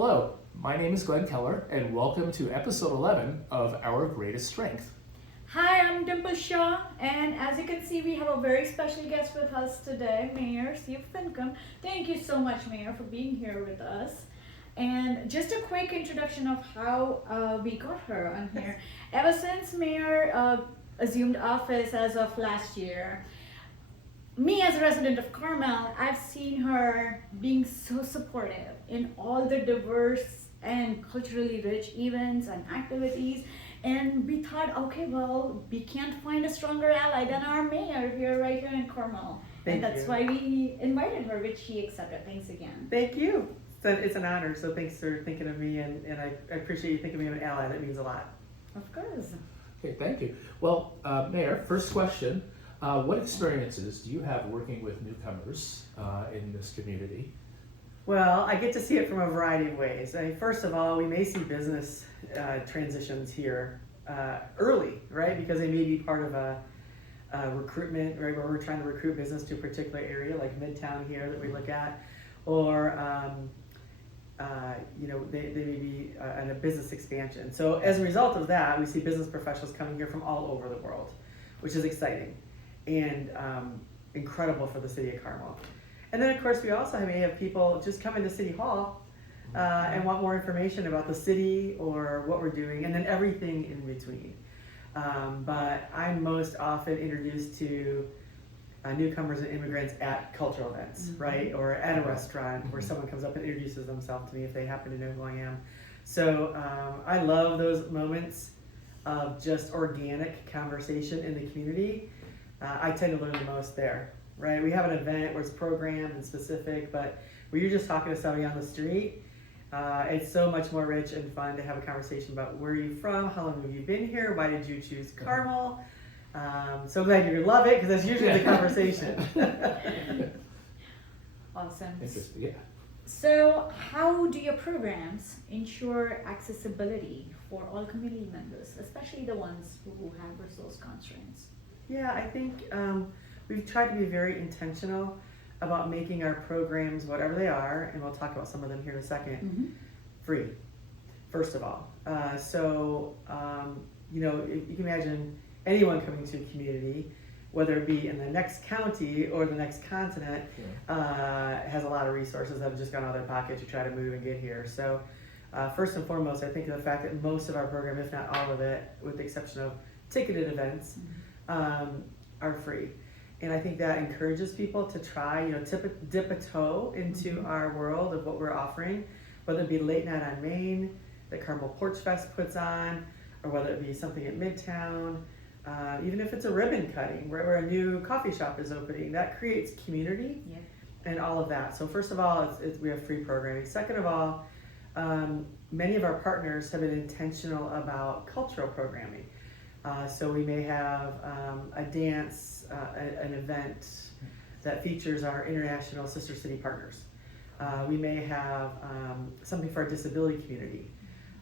Hello, my name is Glenn Keller, and welcome to episode 11 of Our Greatest Strength. Hi, I'm Dimple, and as you can see, we have a very special guest with us today, Mayor Finkham. Thank you so much, Mayor, for being here with us. And just a quick introduction of how we got her on here. Ever since Mayor assumed office as of last year, me as a resident of Carmel, I've seen her being so supportive in all the diverse and culturally rich events and activities. And we thought, okay, well, we can't find a stronger ally than our mayor right here in Carmel. Thank and that's you. why we invited her, which she accepted. Thanks again. Thank you. So it's an honor. So thanks for thinking of me, and I appreciate you thinking of me as an ally. That means a lot. Of course. Okay, thank you. Well, Mayor, first question. What experiences do you have working with newcomers in this community? Well, I get to see it from a variety of ways. I mean, first of all, we may see business transitions here early, right? Because they may be part of a recruitment, right? Where we're trying to recruit business to a particular area, like Midtown here that we look at, or they may be in a business expansion. So as a result of that, we see business professionals coming here from all over the world, which is exciting and incredible for the city of Carmel. And then of course we also may have people just come into City Hall and want more information about the city or what we're doing, and then everything in between. But I'm most often introduced to newcomers and immigrants at cultural events, right? Or at a restaurant where someone comes up and introduces themselves to me if they happen to know who I am. So I love those moments of just organic conversation in the community. I tend to learn the most there, right? We have an event where it's programmed and specific, but when you're just talking to somebody on the street, it's so much more rich and fun to have a conversation about where you're from, how long have you been here, why did you choose Carmel? So glad you love it, because that's usually the conversation. Awesome. Interesting, yeah. So how do your programs ensure accessibility for all community members, especially the ones who have resource constraints? Yeah, I think we've tried to be very intentional about making our programs, whatever they are, and we'll talk about some of them here in a second, free, first of all. If you can imagine anyone coming to a community, whether it be in the next county or the next continent, has a lot of resources that have just gone out of their pocket to try to move and get here. So first and foremost, I think of the fact that most of our program, if not all of it, with the exception of ticketed events, are free. And I think that encourages people to try, dip a toe into our world of what we're offering, whether it be Late Night on Main that Carmel Porch Fest puts on, or whether it be something at Midtown, even if it's a ribbon cutting where a new coffee shop is opening, that creates community and all of that. So first of all, we have free programming. Second of all, many of our partners have been intentional about cultural programming. So we may have a dance, an event that features our international sister city partners. We may have something for our disability community,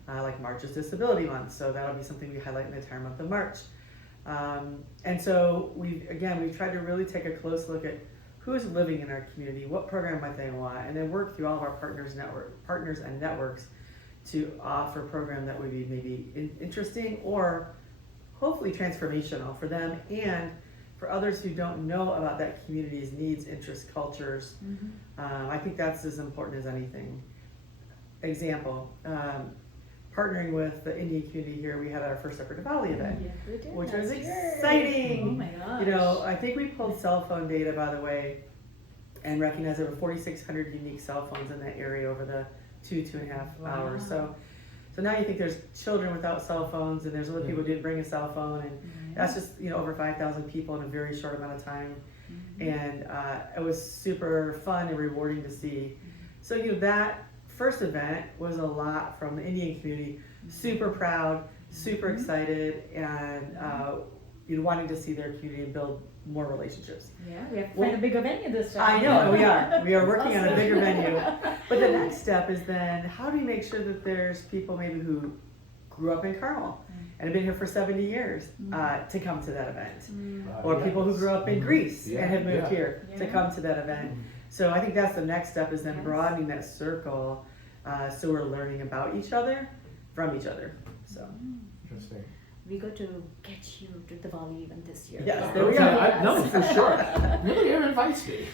like March is Disability Month, so that'll be something we highlight in the entire month of March. And so we've tried to really take a close look at who's living in our community, what program might they want, and then work through all of our partners and networks to offer a program that would be maybe interesting or hopefully transformational for them and for others who don't know about that community's needs, interests, cultures. I think that's as important as anything. Example, partnering with the Indian community here, we had our first ever Diwali event, which was exciting. Oh my gosh. I think we pulled cell phone data, by the way, and recognized there were 4,600 unique cell phones in that area over the 2.5 hours. So now you think there's children without cell phones, and there's other people who didn't bring a cell phone, and that's just over 5,000 people in a very short amount of time, and it was super fun and rewarding to see. So that first event was a lot from the Indian community, super proud, super excited, and wanting to see their community and build more relationships. Yeah, we have to find a bigger venue this time. I know, we are. We are working on a bigger venue. But the next step is then, how do we make sure that there's people maybe who grew up in Carmel and have been here for 70 years to come to that event? Or people who grew up in Greece and have moved here to come to that event. So I think that's the next step, is then broadening that circle So we're learning about each other from each other. So Interesting. We got to get you to the Valley even this year. Yes, Yeah. there we Okay, go. no, for sure. Really, Aaron invites me.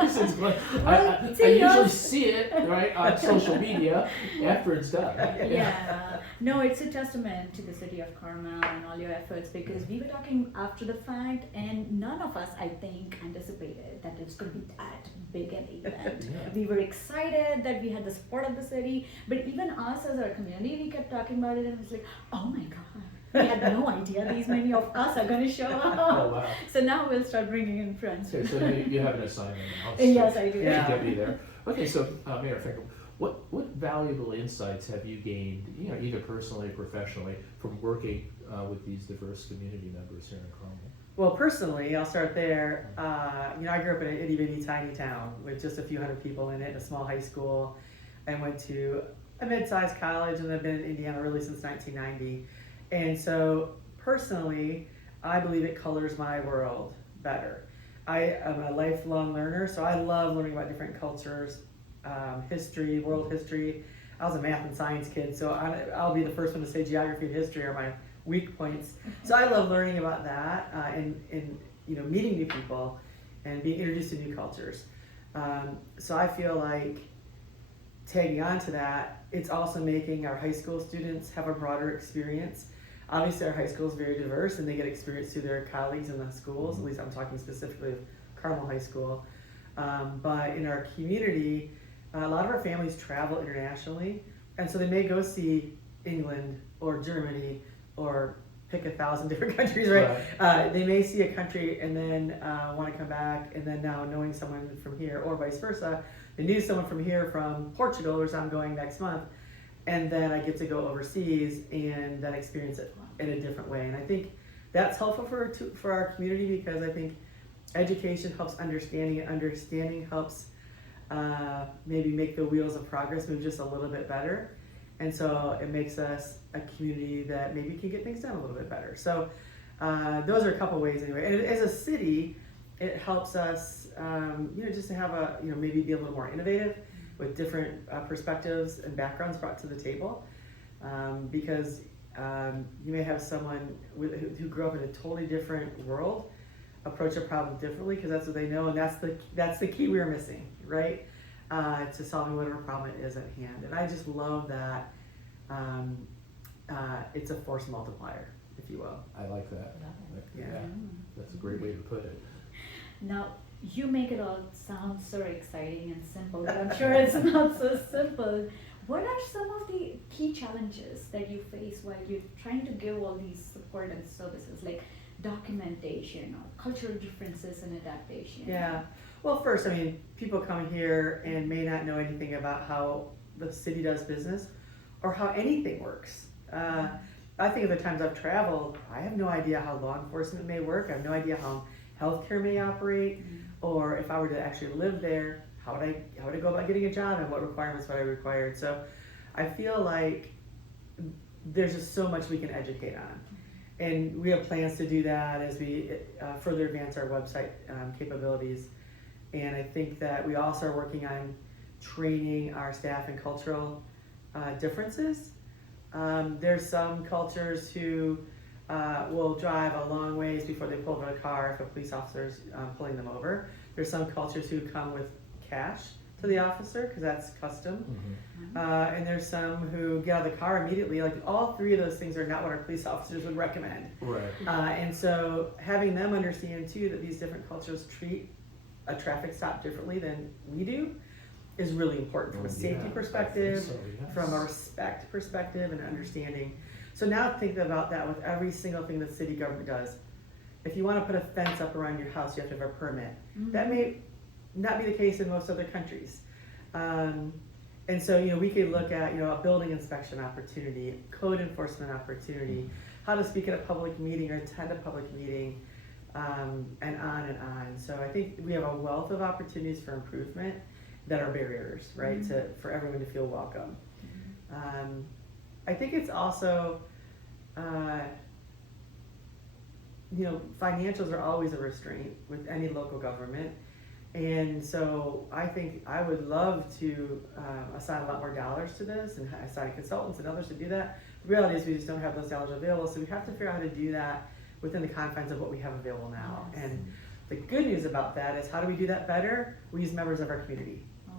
This is good. I see, usually yours- see it right on social media after it's done. Yeah, no, it's a testament to the city of Carmel and all your efforts, because we were talking after the fact, and none of us, I think, anticipated that it's going to be that big an event. Yeah. We were excited that we had the support of the city, but even us as our community, we kept talking about it, and it was like, oh my God. We had no idea these many of us are going to show up. Oh, wow. So now we'll start bringing in friends. Okay, so you have an assignment now. Yes, I do. Yeah. To get me there. Okay, so Mayor Finkham, what valuable insights have you gained, either personally or professionally, from working with these diverse community members here in Carmel? Well, personally, I'll start there. I grew up in an itty bitty tiny town with just a few hundred people in it, a small high school, and went to a mid-sized college, and I've been in Indiana really since 1990. And so, personally, I believe it colors my world better. I am a lifelong learner, so I love learning about different cultures, history, world history. I was a math and science kid, so I'll be the first one to say geography and history are my weak points. So I love learning about that and meeting new people and being introduced to new cultures. So I feel like tagging on to that, it's also making our high school students have a broader experience. Obviously, our high school is very diverse, and they get experience through their colleagues in the schools. At least I'm talking specifically of Carmel High School. But in our community, a lot of our families travel internationally, and so they may go see England or Germany or pick 1,000 different countries, right? They may see a country and then want to come back, and then now knowing someone from here, or vice versa, they knew someone from here from Portugal, where I'm going next month, and then I get to go overseas and then experience it in a different way. And I think that's helpful for our community, because I think education helps understanding, and understanding helps maybe make the wheels of progress move just a little bit better. And so it makes us a community that maybe can get things done a little bit better. So those are a couple ways anyway. And as a city, it helps us, just to have maybe be a little more innovative with different perspectives and backgrounds brought to the table. Because you may have someone who grew up in a totally different world approach a problem differently, because that's what they know, and that's the key we're missing, right? To solving whatever problem it is at hand. And I just love that it's a force multiplier, if you will. I like that. Yeah. That's a great way to put it. Now, you make it all sound so exciting and simple, but I'm sure it's not so simple. What are some of the key challenges that you face while you're trying to give all these support and services, like documentation or cultural differences and adaptation? Yeah. Well, first, people come here and may not know anything about how the city does business or how anything works. I think of the times I've traveled, I have no idea how law enforcement may work. I have no idea how healthcare may operate, or if I were to actually live there, how would I go about getting a job, and what requirements would I require? So I feel like there's just so much we can educate on. And we have plans to do that as we further advance our website capabilities. And I think that we also are working on training our staff in cultural differences. There's some cultures who will drive a long ways before they pull over a car if a police officer's pulling them over. There's some cultures who come with cash to the officer, because that's custom. And there's some who get out of the car immediately. Like, all three of those things are not what our police officers would recommend. Right. And so having them understand too that these different cultures treat a traffic stop differently than we do is really important from a safety perspective, from a respect perspective, and understanding. So now think about that with every single thing that city government does. If you want to put a fence up around your house, you have to have a permit. That may not be the case in most other countries. And so, we could look at, a building inspection opportunity, code enforcement opportunity, how to speak at a public meeting or attend a public meeting, and on and on. So I think we have a wealth of opportunities for improvement that are barriers, right, for everyone to feel welcome. I think it's also, financials are always a restraint with any local government. And so I think I would love to assign a lot more dollars to this and assign consultants and others to do that. The reality is we just don't have those dollars available, so we have to figure out how to do that within the confines of what we have available now. Yes. And the good news about that is, how do we do that better? We use members of our community, Oh.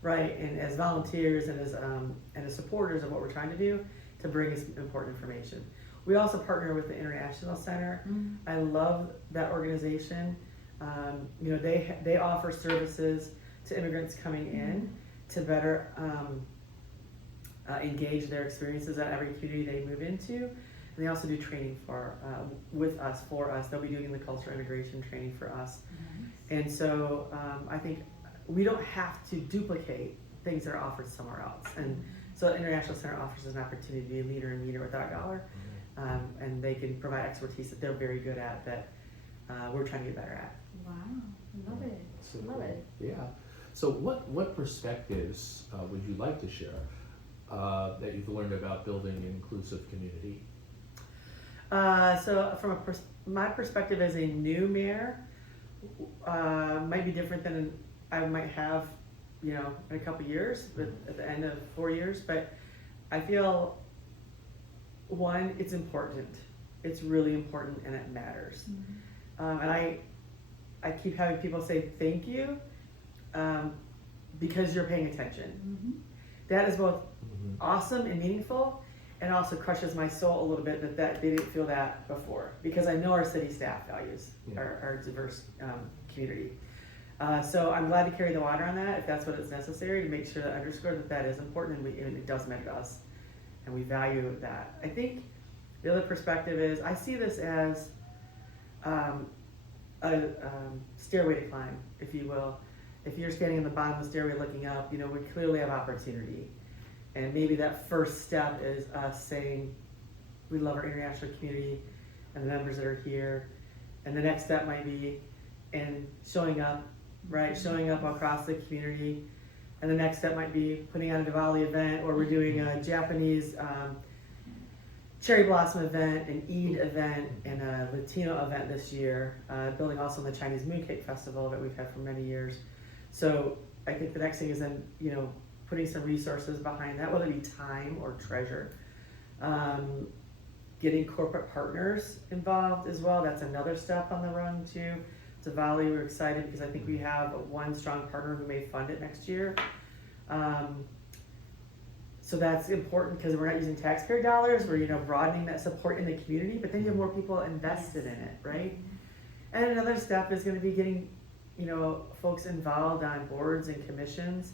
right? And as volunteers and as supporters of what we're trying to do to bring us important information. We also partner with the International Center. Mm. I love that organization. You know, they offer services to immigrants coming in to better engage their experiences at every community they move into. And they also do training for us. They'll be doing the cultural integration training for us. Nice. And so I think we don't have to duplicate things that are offered somewhere else. And so the International Center offers us an opportunity to be a leader and meter without dollar. And they can provide expertise that they're very good at, that we're trying to get better at. Wow, love it, So love cool. it. Yeah. So what perspectives would you like to share that you've learned about building an inclusive community? So from my perspective as a new mayor, might be different than I might have, you know, in a couple years, but at the end of 4 years. But I feel, one, it's important. It's really important, and it matters. And I keep having people say thank you because you're paying attention. That is both awesome and meaningful, and also crushes my soul a little bit that they didn't feel that before, because I know our city staff values our diverse community. So I'm glad to carry the water on that if that's what is necessary, to make sure that underscore that is important, and it does matter to us, and we value that. I think the other perspective is, I see this as a stairway to climb, if you will. If you're standing in the bottom of the stairway looking up, you know, we clearly have opportunity. And maybe that first step is us saying, we love our international community and the members that are here. And the next step might be showing up, right? Showing up across the community. And the next step might be putting on a Diwali event, or we're doing a Japanese cherry blossom event, an Eid event, and a Latino event this year, building also on the Chinese Mooncake Festival that we've had for many years. So I think the next thing is then, you know, putting some resources behind that, whether it be time or treasure. Getting corporate partners involved as well, that's another step on the run too. Diwali, we're excited because I think we have one strong partner who may fund it next year. So that's important because we're not using taxpayer dollars, we're, you know, broadening that support in the community, but then you have more people invested in it, right? And another step is gonna be getting, you know, folks involved on boards and commissions.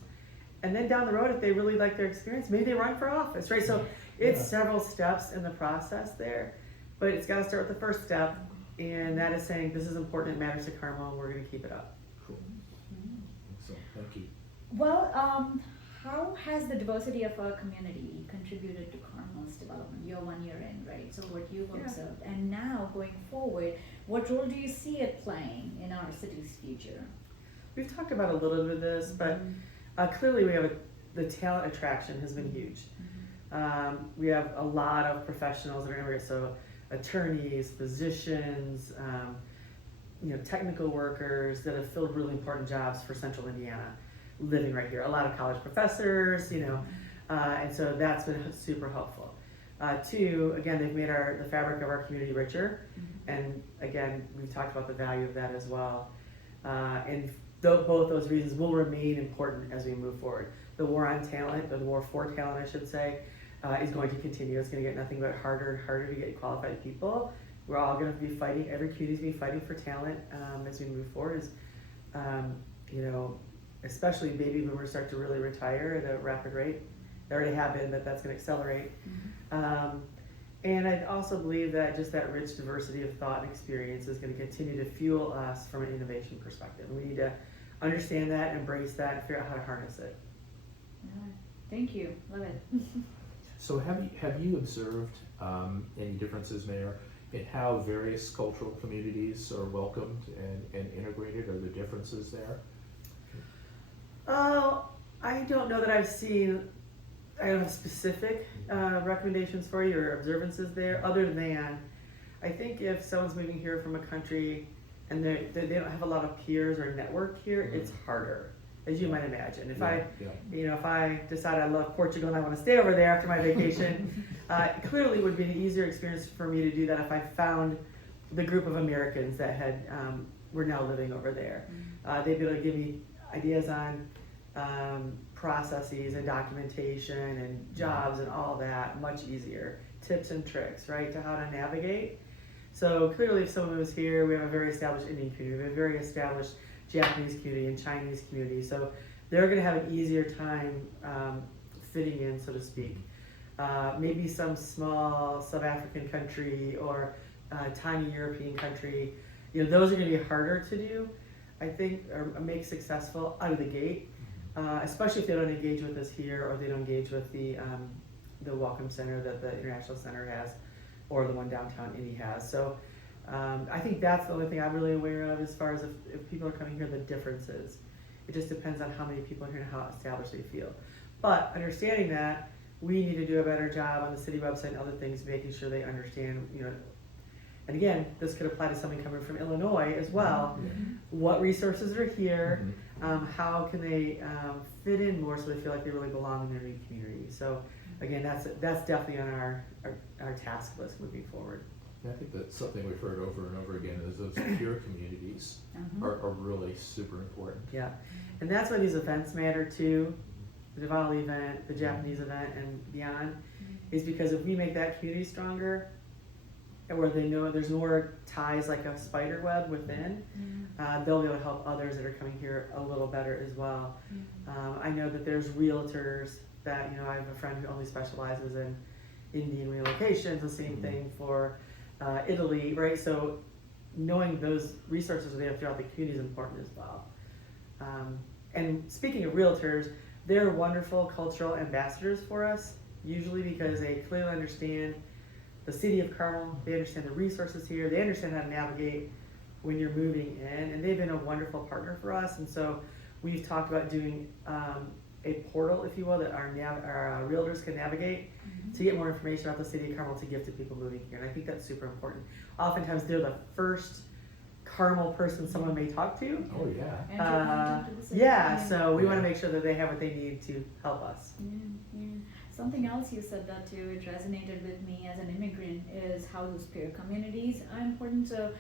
And then down the road, if they really like their experience, maybe they run for office, right? So it's several steps in the process there, but it's gotta start with the first step, and that is saying, this is important, it matters to Carmel, and we're gonna keep it up. Cool. So thank you. Well, how has the diversity of our community contributed to Carmel's development? You're 1 year in, right? So what you've observed, and now going forward, what role do you see it playing in our city's future? We've talked about a little bit of this, but clearly we have the talent attraction has been huge. We have a lot of professionals that are immigrants, so attorneys, physicians, you know, technical workers that have filled really important jobs for Central Indiana, living right here. A lot of college professors, you know, and so that's been super helpful. Two, again, they've made the fabric of our community richer, and again, we've talked about the value of that as well. And both those reasons will remain important as we move forward. The war on talent, or the war for talent, I should say, is going to continue. It's going to get nothing but harder and harder to get qualified people. We're all going to be fighting, every community's going to be fighting for talent as we move forward. You know, especially baby boomers start to really retire at a rapid rate. They already have been, but that's going to accelerate. And I also believe that just that rich diversity of thought and experience is going to continue to fuel us from an innovation perspective. And we need to understand that, embrace that, and figure out how to harness it. Thank you, love it. So have you observed any differences, Mayor, in how various cultural communities are welcomed and integrated? Are there differences there? Oh, I don't know that I've seen, I don't have specific recommendations for you or observances there, other than I think if someone's moving here from a country and they don't have a lot of peers or network here, it's harder, as you might imagine. If if I decide I love Portugal and I want to stay over there after my vacation, clearly it would be an easier experience for me to do that if I found the group of Americans that had were now living over there. They'd be able to give me ideas on processes and documentation and jobs and all that much easier. Tips and tricks, right, to how to navigate. So clearly if someone was here, we have a very established Indian community, we have a very established Japanese community and Chinese community. So they're going to have an easier time fitting in, so to speak. Maybe some small South African country or tiny European country, those are going to be harder to do, I think, or make successful out of the gate, especially if they don't engage with us here or they don't engage with the Welcome Center that the International Center has or the one downtown Indy has. So I think that's the only thing I'm really aware of as far as if people are coming here, the differences. It just depends on how many people are here and how established they feel. But understanding that, we need to do a better job on the city website and other things, making sure they understand, and again, this could apply to somebody coming from Illinois as well. What resources are here? How can they fit in more so they feel like they really belong in their new community? So again, that's definitely on our task list moving forward. I think that's something we've heard over and over again is those peer communities are really super important. Yeah, and that's why these events matter too. The Diwali event, the Japanese event, and beyond, is because if we make that community stronger, and where they know there's more ties like a spider web within, they'll be able to help others that are coming here a little better as well. I know that there's realtors that, I have a friend who only specializes in Indian relocations, the same thing for Italy, right? So knowing those resources are there throughout the community is important as well. And speaking of realtors, they're wonderful cultural ambassadors for us, usually because they clearly understand the city of Carmel, they understand the resources here, they understand how to navigate when you're moving in, and they've been a wonderful partner for us. And so we've talked about doing a portal, if you will, that our realtors can navigate to get more information about the city of Carmel to give to people moving here. And I think that's super important. Oftentimes they're the first Carmel person someone may talk to. Oh yeah. So we want to make sure that they have what they need to help us. Something else you said that too, it resonated with me as an immigrant, is how those peer communities are important. So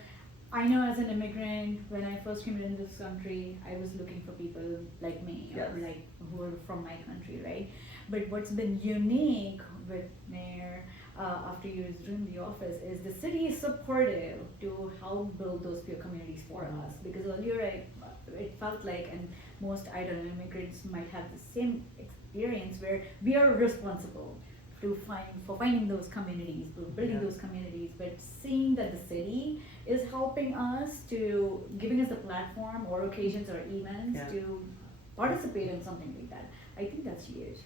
I know as an immigrant, when I first came into this country, I was looking for people like me, or like who are from my country, right? But what's been unique with Mayor, after you resumed the office, is the city is supportive to help build those peer communities for us. Because earlier it felt like, and most immigrants might have the same experience, where we are responsible for finding those communities, building those communities, but seeing that the city is helping us to giving us a platform or occasions or events to participate in something like that. I think that's huge.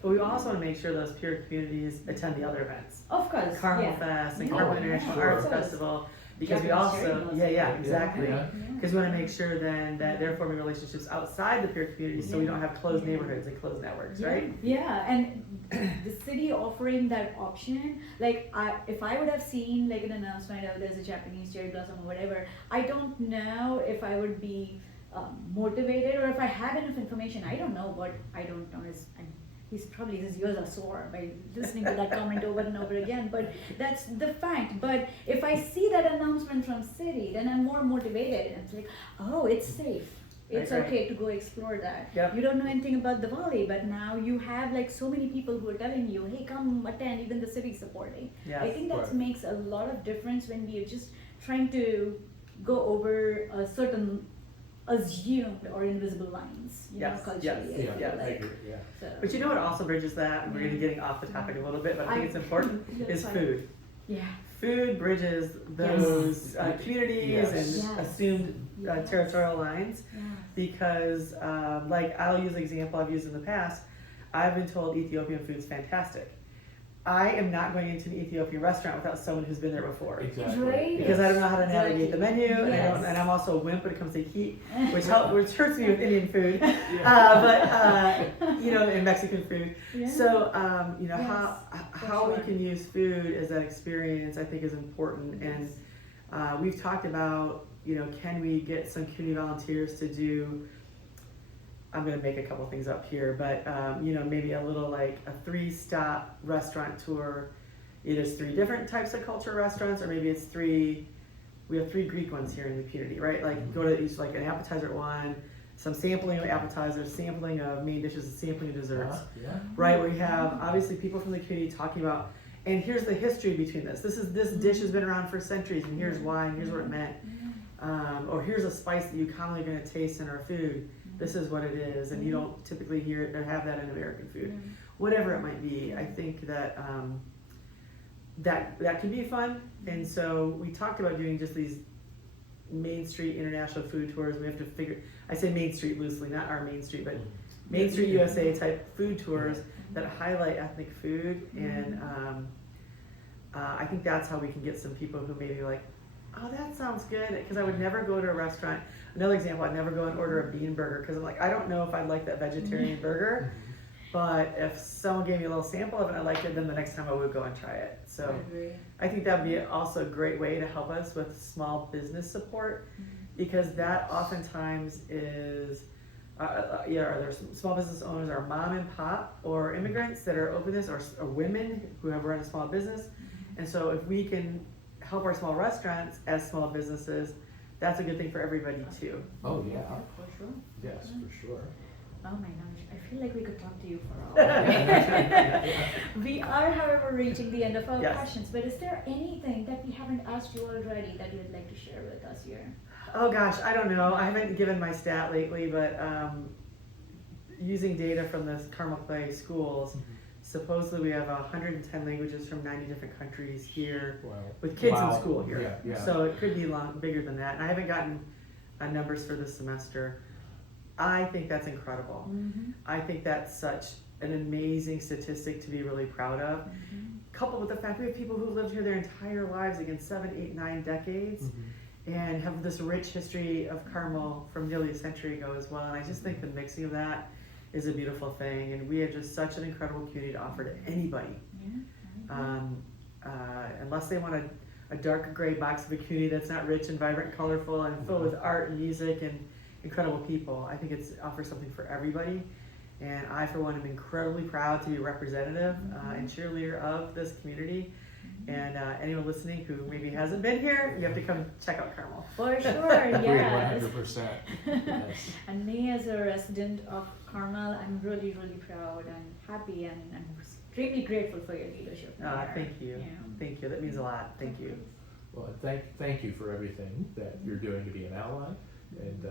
But we also want to make sure those peer communities attend the other events. Of course. Carmel Fest and Carmel International Arts Festival. Because we also, exactly. Because we want to make sure then that they're forming relationships outside the peer community, so we don't have closed neighborhoods and closed networks, right? Yeah, and the city offering that option, like if I would have seen like an announcement of there's a Japanese cherry blossom or whatever, I don't know if I would be motivated, or if I have enough information. I don't know what I don't know is. His ears are sore by listening to that comment over and over again, but that's the fact. But if I see that announcement from city, then I'm more motivated, and it's like, oh, it's safe. It's okay to go explore that. You don't know anything about the valley, but now you have like so many people who are telling you, hey, come attend, even the city supporting. I think that makes a lot of difference when we are just trying to go over a certain assumed or invisible lines, culturally. So. But you know what also bridges that, and we're getting off the topic a little bit, but I think it's important, is food. Food bridges those communities and assumed territorial lines, because like I'll use an example I've used in the past. I've been told Ethiopian food's fantastic. I am not going into an Ethiopian restaurant without someone who's been there before. Right? Because I don't know how to navigate the menu, and I'm also a wimp when it comes to heat, which hurts me with Indian food, but in Mexican food. So how we can use food as that experience, I think, is important. And we've talked about can we get some community volunteers to do, I'm gonna make a couple things up here, but, maybe a little like a 3-stop restaurant tour. Either it's 3 different types of culture restaurants, or maybe it's we have 3 Greek ones here in the community, right? Like go to each, like an appetizer at one, some sampling of appetizers, sampling of main dishes, and sampling of desserts, Yeah. right? We have obviously people from the community talking about, and here's the history between this. This dish has been around for centuries, and here's why, and here's what it meant. Or here's a spice that you commonly are going to taste in our food. This is what it is, and you don't typically hear it or have that in American food. Whatever it might be, I think that that can be fun. And so we talked about doing just these Main Street international food tours. We have to I say Main Street loosely, not our Main Street, but Main Street USA type food tours that highlight ethnic food. And I think that's how we can get some people who maybe like, oh, that sounds good. Because I would never go to a restaurant. Another example, I'd never go and order a bean burger because I'm like, I don't know if I'd like that vegetarian burger. But if someone gave me a little sample of it and I liked it, then the next time I would go and try it. So I think that would be also a great way to help us with small business support, because that oftentimes is, there's small business owners are mom and pop or immigrants that are open this, or women who have run a small business. And so if we can help our small restaurants as small businesses, that's a good thing for everybody too. Oh, yeah. For sure. Yes, for sure. Oh my gosh, I feel like we could talk to you for all. We are, however, reaching the end of our questions, but is there anything that we haven't asked you already that you would like to share with us here? Oh gosh, I don't know. I haven't given my stat lately, but using data from the Carmel Clay schools, supposedly we have 110 languages from 90 different countries here with kids in school here. So it could be bigger than that. And I haven't gotten numbers for this semester. I think that's incredible. I think that's such an amazing statistic to be really proud of. Coupled with the fact we have people who lived here their entire lives, again, 7, 8, 9 decades, and have this rich history of Carmel from nearly a century ago as well. And I just think the mixing of that is a beautiful thing. And we have just such an incredible community to offer to anybody. Unless they want a darker gray box of a community that's not rich and vibrant, colorful, and filled with art and music and incredible people. I think it offers something for everybody, and I, for one, am incredibly proud to be a representative and cheerleader of this community. And anyone listening who maybe hasn't been here, you have to come check out Carmel. For sure, yes. 100%. Yes. And me, as a resident of Carmel, I'm really, really proud and happy, and I'm extremely grateful for your leadership. Thank you. Thank you. That means a lot. Thank you. Well, thank you for everything that you're doing to be an ally, and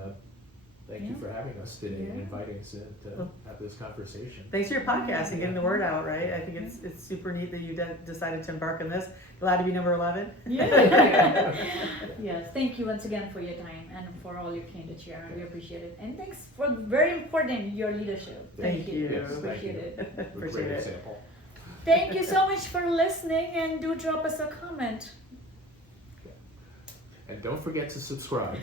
thank you for having us today and inviting us in to have this conversation. Thanks for your podcast and getting the word out, right? I think it's super neat that you decided to embark on this. Glad to be number 11. Yes, thank you once again for your time and for all your candid share. We appreciate it. And thanks for very important, your leadership. Thank you. Yes, appreciate it. Appreciate it. Example. Thank you so much for listening, and do drop us a comment. And don't forget to subscribe.